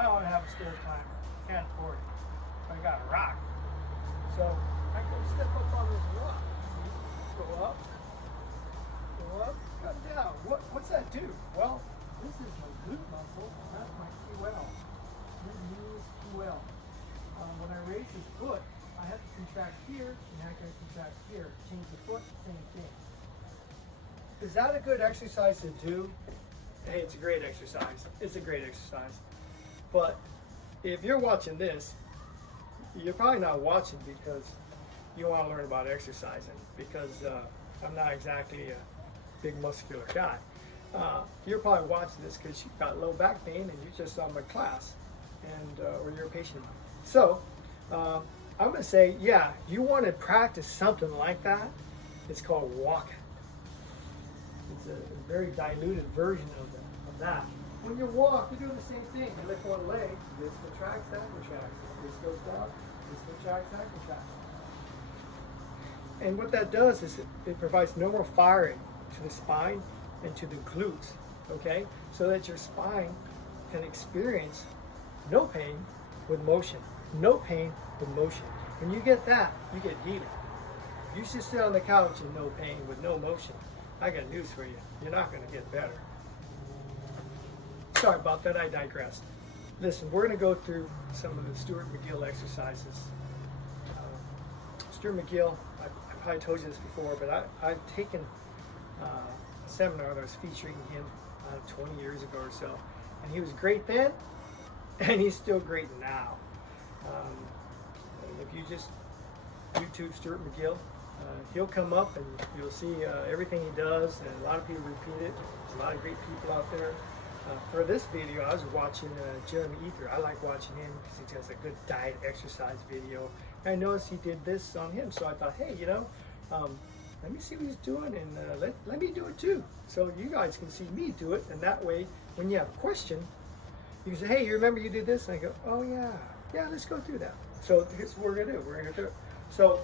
I don't want to have a stair climb. Can't afford it. I got a rock. So I can step up on this rock. Go up, come down. What's that do? Well, this is my glute muscle. That's my QL. This means QL. When I raise this foot, I have to contract here, and I can contract here. Change the foot, same thing. Is that a good exercise to do? Hey, it's a great exercise. It's a great exercise. But if you're watching this, you're probably not watching because you want to learn about exercising, because I'm not exactly a big muscular guy. You're probably watching this because you've got low back pain and you just saw my class, and or you're a patient of mine. So I'm going to say, yeah, you want to practice something like that. It's called walking. It's a very diluted version of that. When you walk, you're doing the same thing. You lift one leg, this contracts, that contracts. This goes down, this contracts, that contracts. And what that does is it provides normal firing to the spine and to the glutes, okay? So that your spine can experience no pain with motion. No pain with motion. When you get that, you get healing. If you just sit on the couch in no pain with no motion, I got news for you. You're not going to get better. Sorry about that, I digress. Listen, we're going to go through some of the Stuart McGill exercises. Stuart McGill, I probably told you this before, but I've taken a seminar that was featuring him 20 years ago or so. And he was great then, and he's still great now. If you just YouTube Stuart McGill, he'll come up and you'll see everything he does, and a lot of people repeat it. There's a lot of great people out there. For this video, I was watching Jeremy Ether. I like watching him because he does a good diet exercise video. And I noticed he did this on him, so I thought, hey, you know, let me see what he's doing, and let me do it too. So you guys can see me do it, and that way, when you have a question, you can say, hey, you remember you did this? And I go, oh yeah, let's go through that. So here's what we're gonna do. We're gonna do it. So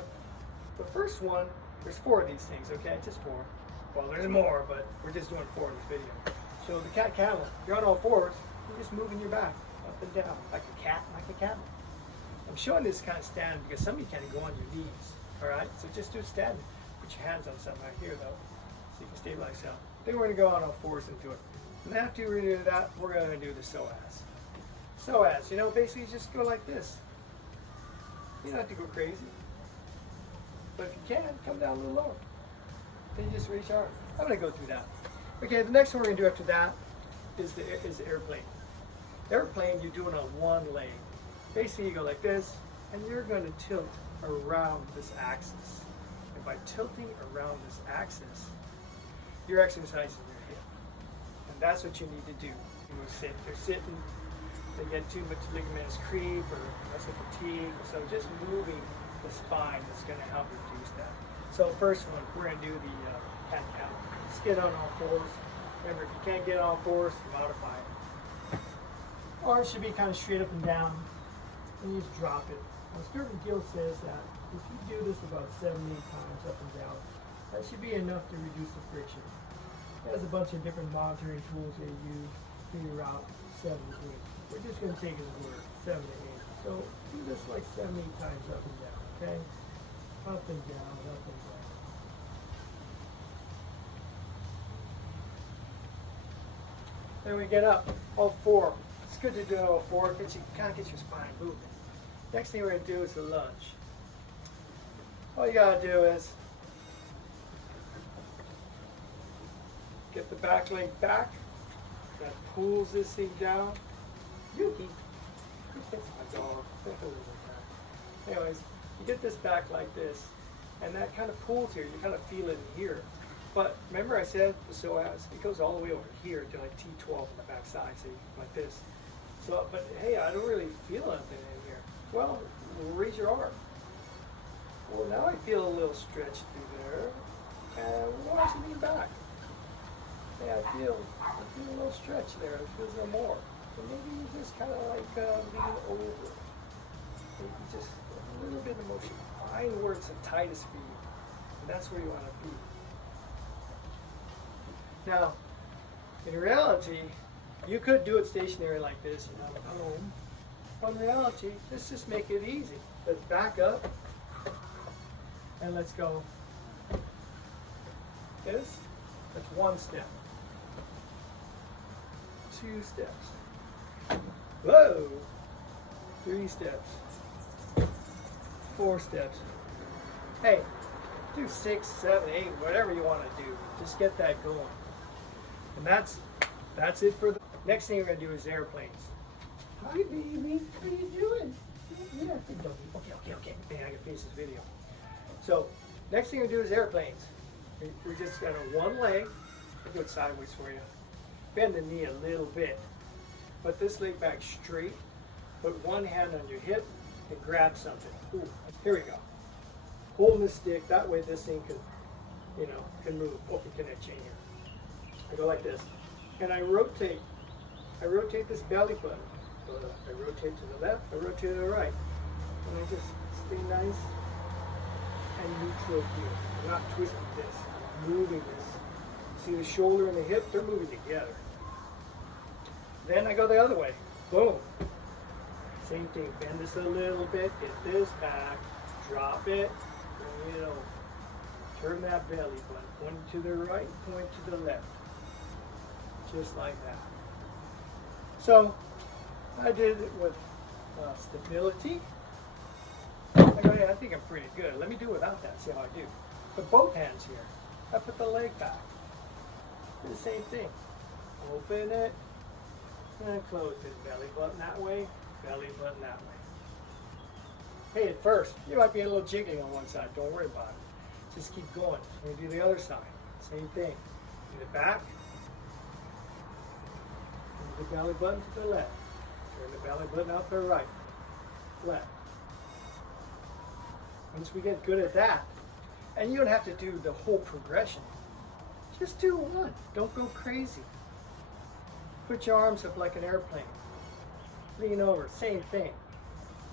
the first one, there's 4 of these things, okay? Just 4. Well, there's more, but we're just doing 4 in this video. So the cat camel, you're on all 4s, you're just moving your back up and down like a cat, like a camel. I'm showing this kind of standing because some of you can't go on your knees, all right? So just do standing. Put your hands on something right here though, so you can stabilize yourself. Then we're gonna go on all 4s and do it. And after we do that, we're gonna do the psoas. Psoas, you know, basically you just go like this. You don't have to go crazy. But if you can, come down a little lower. Then you just raise your arm. I'm gonna go through that. Okay, the next one we're gonna do after that is the airplane. Airplane, you're doing on one leg. Basically, you go like this, and you're gonna tilt around this axis. And by tilting around this axis, you're exercising your hip. And that's what you need to do. You will sit, they're sitting, they get too much ligaments creep or muscle fatigue. So just moving the spine is gonna help reduce that. So first one, we're gonna do the cat cow. Just get on all 4s. Remember, if you can't get on all 4s, modify it. Arms should be kind of straight up and down, and you just drop it. Now, Stuart McGill says that if you do this about 7-8 times up and down, that should be enough to reduce the friction. He has a bunch of different monitoring tools they use to figure out 7 to 8. We're just going to take his word, 7 to 8. So do this like 7-8 times up and down, okay? Up and down, up and down. Then we get up, all 4. It's good to do all 4 because you kind of get your spine moving. Next thing we're going to do is the lunge. All you got to do is get the back leg back. That pulls this thing down. Yuki. That's my dog. Anyways, you get this back like this, and that kind of pulls here. You kind of feel it in here. But remember I said the psoas, it goes all the way over here to like T12 on the back side, so like this. So, but hey, I don't really feel anything in here. Well, raise your arm. Well, now I feel a little stretch through there. And watch it lean back. Hey, I feel a little stretch there. It feels no more. So maybe you just kind of like lean over. Maybe just a little bit of motion. Find where it's the tightest for you. And that's where you want to be. Now, in reality, You could do it stationary like this, you know, at home. But in reality, let's just make it easy. Let's back up and let's go this. That's one step. 2 steps. Whoa! 3 steps. 4 steps. Hey, do 6, 7, 8, whatever you want to do. Just get that going. And that's it for the next thing we're gonna do is airplanes. Hi baby, what are you doing? Yeah, okay. Man, I can finish this video. So next thing we're gonna do is airplanes. We just got a one leg. I'll do it sideways for you. Bend the knee a little bit. Put this leg back straight. Put one hand on your hip and grab something. Ooh, here we go. Holding the stick, that way this thing can, you know, can move. Oh, we can chain here. I go like this. And I rotate this belly button. I rotate to the left, I rotate to the right. And I just stay nice and neutral here. I'm not twisting this, I'm moving this. See the shoulder and the hip, they're moving together. Then I go the other way. Boom. Same thing, bend this a little bit, get this back, drop it, bring it over. Turn that belly button, point to the right, point to the left. Just like that. So, I did it with stability. I go, yeah, I think I'm pretty good. Let me do it without that, see how I do. Put both hands here. I put the leg back. Do the same thing. Open it, and close it. Belly button that way, belly button that way. Hey, at first, you might be a little jiggling on one side. Don't worry about it. Just keep going. We're going to do the other side. Same thing. Do the back. Move the belly button to the left. Turn the belly button out to the right. Left. Once we get good at that, and you don't have to do the whole progression. Just do one. Don't go crazy. Put your arms up like an airplane. Lean over. Same thing.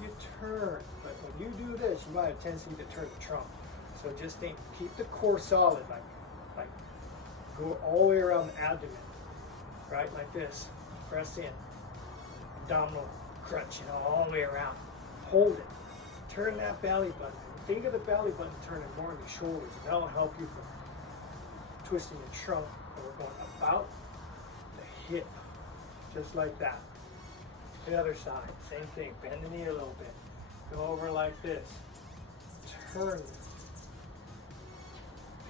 You turn, but when you do this, you might have a tendency to turn the trunk. So just think, keep the core solid, like go all the way around the abdomen, right, like this. Press in, abdominal crunch, you know, all the way around. Hold it. Turn that belly button. Think of the belly button turning more on the shoulders. That'll help you from twisting the trunk. And we're going about the hip, just like that. The other side, same thing. Bend the knee a little bit. Go over like this. Turn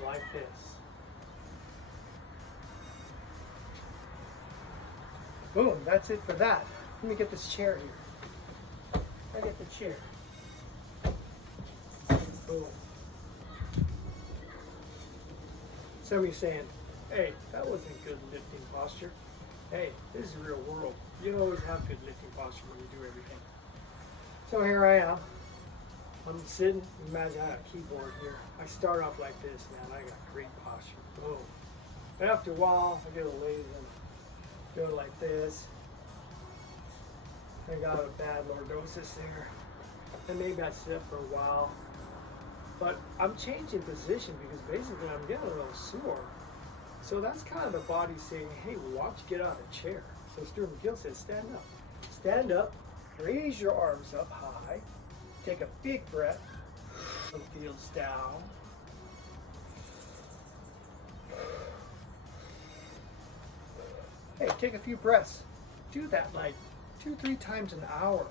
like this. Boom, that's it for that. Let me get this chair here. I get the chair. Boom. Some of you saying, hey, that wasn't good lifting posture. Hey, this is the real world. You don't always have good lifting posture when you do everything. So here I am. I'm sitting. Imagine I have a keyboard here. I start off like this, man. I got great posture. Boom. But after a while, I get a lazy and do it like this. I got a bad lordosis there. And maybe I sit up for a while. But I'm changing position because basically I'm getting a little sore. So that's kind of the body saying, hey, why don't you get out of the chair? So Stuart McGill says, stand up. Stand up, raise your arms up high, take a big breath, feels down. Hey, take a few breaths. Do that like 2-3 times an hour.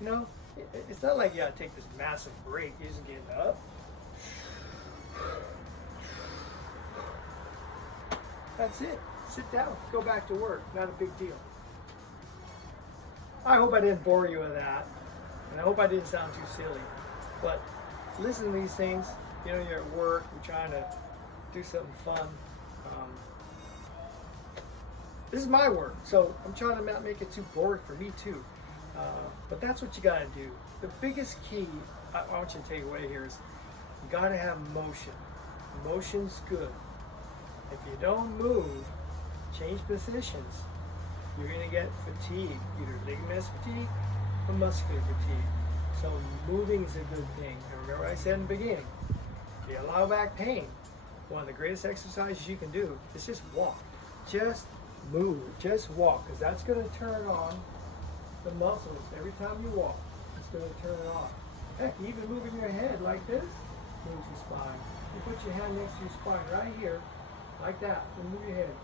You know, it's not like you gotta take this massive break. You're just getting up. That's it. Sit down. Go back to work. Not a big deal. I hope I didn't bore you with that. And I hope I didn't sound too silly. But listen to these things. You know, you're at work. You're trying to do something fun. This is my work. So I'm trying to not make it too boring for me too. But that's what you got to do. The biggest key I want you to take away here is you got to have motion. Motion's good. If you don't move, change positions, you're going to get fatigue, either ligament fatigue or muscular fatigue. So moving is a good thing. And remember what I said in the beginning, if you allow back pain, one of the greatest exercises you can do is just walk. Just Move, just walk, because that's going to turn on the muscles. Every time you walk, it's going to turn it on. Heck, even moving your head like this moves your spine. You put your hand next to your spine right here, like that, and move your head.